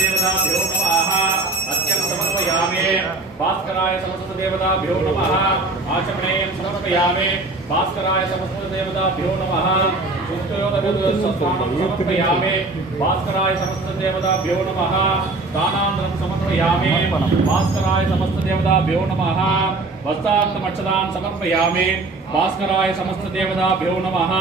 సమస్తదేవతాభ్యో నమః అత్యం సమర్పయామి భాస్కరాయ సమస్తదేవతాభ్యో నమః ఆచమనేయం సమర్పయామి భాస్కరాయ సమస్తదేవతాభ్యో నమః సమర్పయామి భాస్కరాయ సమస్తదేవతాభ్యో నమః దానాంతరం సమర్పయామి భాస్కరాయ సమస్తదేవతాభ్యో నమః వస్తాంతమక్షదాన్ సమర్పయామి భాస్కరాయ సమస్తదేవతాభ్యో నమః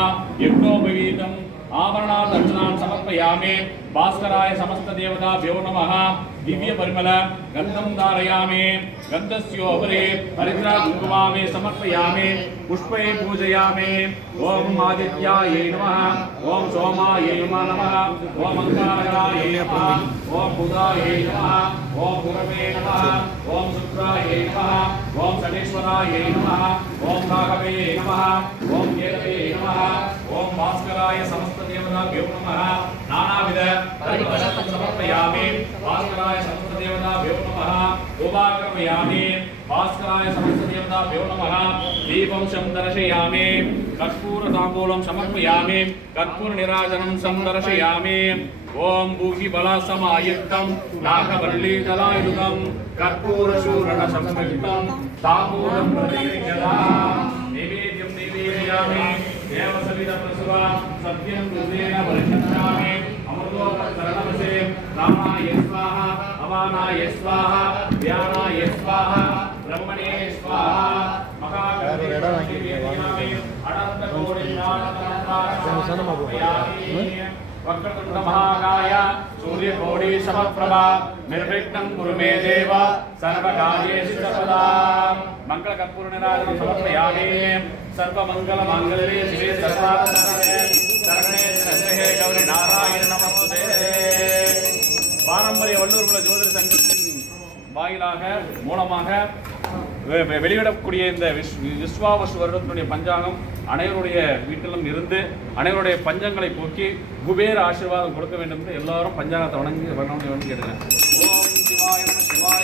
యజ్ఞోపవీతం ఆభరణాలు దర్శనాలు సమర్పయామి. భాస్కరాయ సమస్త దేవతాభ్యో నమ. దివ్య పరిమళ గంధం ధారయామి. గంధస్యోపరి హరిద్రా కుంకుమామి సమర్పయామి. పుష్పే పూజయామి. ఓం ఆదిత్యాయ నమ. ఓం సోమాయ నమ ఓం అంగారకాయ నమ. ఓం బుధాయ నమ. ఓం పురమే నమ. ఓం శుక్రాయ నమ. ఓం శనేశ్వరాయ నమ. ఓం రాఘవే నమ. ఓం కేరవే నమ. భాస్కరాయ సమస్త దేవతాభ్యో నమ నానావిధ సమర్పయామి భాస్కరాయ సమస్త దేవతాభ్యో నమ ఉపాకర్మయామి భాస్కరాయ సమస్త దేవతాభ్యో నమ దీపం శం కర్పూర తాంబూలం సమర్పయామి. కర్పూర నిరాజనం సందర్శయామి ఓం భూమి బల సమాయుక్తం నాగవల్లి కర్పూర శూరణ సంయుక్తం తాంబూలం నివేద్యం నివేదయామి. ప్రసువ సత్యం రుద్రేణ పరిచక్షామి అమృతోపకరణవశే రామాయ స్వాహ అవానాయ స్వాహ ధ్యానాయ స్వాహ బ్రహ్మణే స్వాహ. మహాగణపతి అనంత కోటి వక్రతుండ మహాకాయ वक्रतुण्डमहाकाय सूर्यकोडीशमप्रभा निर्विघ्नं कुरु मे देव सर्वकार्येषु सर्वदा मङ्गलकर्पूरनिराजनं समर्पयामि सर्वमङ्गलमाङ्गल्ये शिवे सर्वार्थसर्वे शरणे சந்திரகே கௌரி நாராயண நமஸ்தே பாரம்பரிய வள்ளூர் குல ஜோதிட சங்கத்தின் வாயிலாக மூலமாக வெளியிடக்கூடிய இந்த விஷ் விஸ்வாவசு வருடத்தினுடைய பஞ்சாங்கம் அனைவருடைய வீட்டிலும் இருந்து அனைவருடைய பஞ்சங்களை போக்கி குபேர ஆசீர்வாதம் கொடுக்க வேண்டும் என்று எல்லாரும் பஞ்சாங்கத்தை வணங்கி வணங்கி வணங்கி கேட்டுக்கிறேன். ஓம் சிவாய நம சிவாய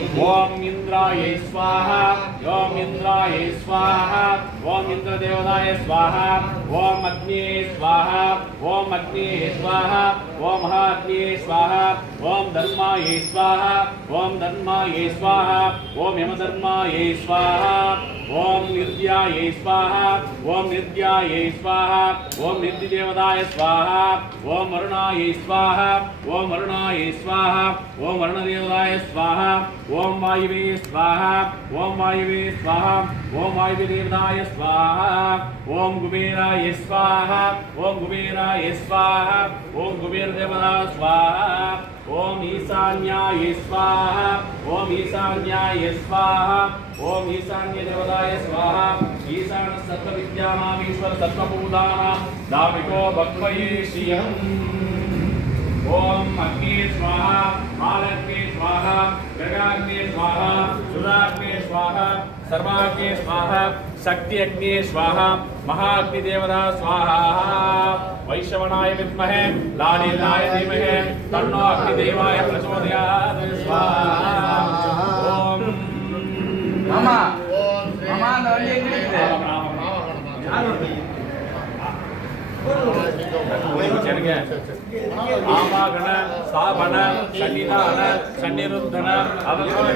ओम इंद्राय स्वाहा ओम इंद्राय स्वाहा ओम इंद्रदेवताय स्वाहा ओम अग्निये स्वाहा ओम अग्निये स्वाहा ओम अग्निये स्वाहा ओम धर्माय स्वाहा ओम धर्माय स्वाहा ओम यमधर्माय स्वाहा ओम निर्द्याय स्वाहा ओम निर्द्याय स्वाहा ओम निर्दिदेवताय स्वाहा ओम वरुणाय स्वाहा ओम वरुणाय स्वाहा ओम वरुणदेवताय स्वाहा ओम वायुवे स्वाहा, ओम वायुवे स्वाहा, ओम वायुदेवताय स्वाहा, ओम कुबेराय स्वाहा, ओम कुबेराय स्वाहा, ओम कुबेर देवता स्वाहा, ओम ईशान्याय स्वाहा, ओम ईशान्याय स्वाहा, ओम ईशान्य देवताय स्वाहा, ईशान सत्व विद्यामामीश्वर सत्व सर्वभूतानां दाविको भक्वये श्रियम्। ओम अग्ने स्वाहा गृगाग्ने स्वाहा सुराग्ने सर्वाग्ने स्वाहा शक्ति अग्ने स्वाहा महाअग्निदेवता स्वाहा। वैश्वनाय विद्महे लालिलाय धीमहे तन्नो अग्निदेवाय प्रचोदयात्। स्वाहा ओम। मामा ओम मामा लोली इंग्लिश பாருங்க. ஆமாகன சாபன சன்னிதான சன்னிருந்தன அதனால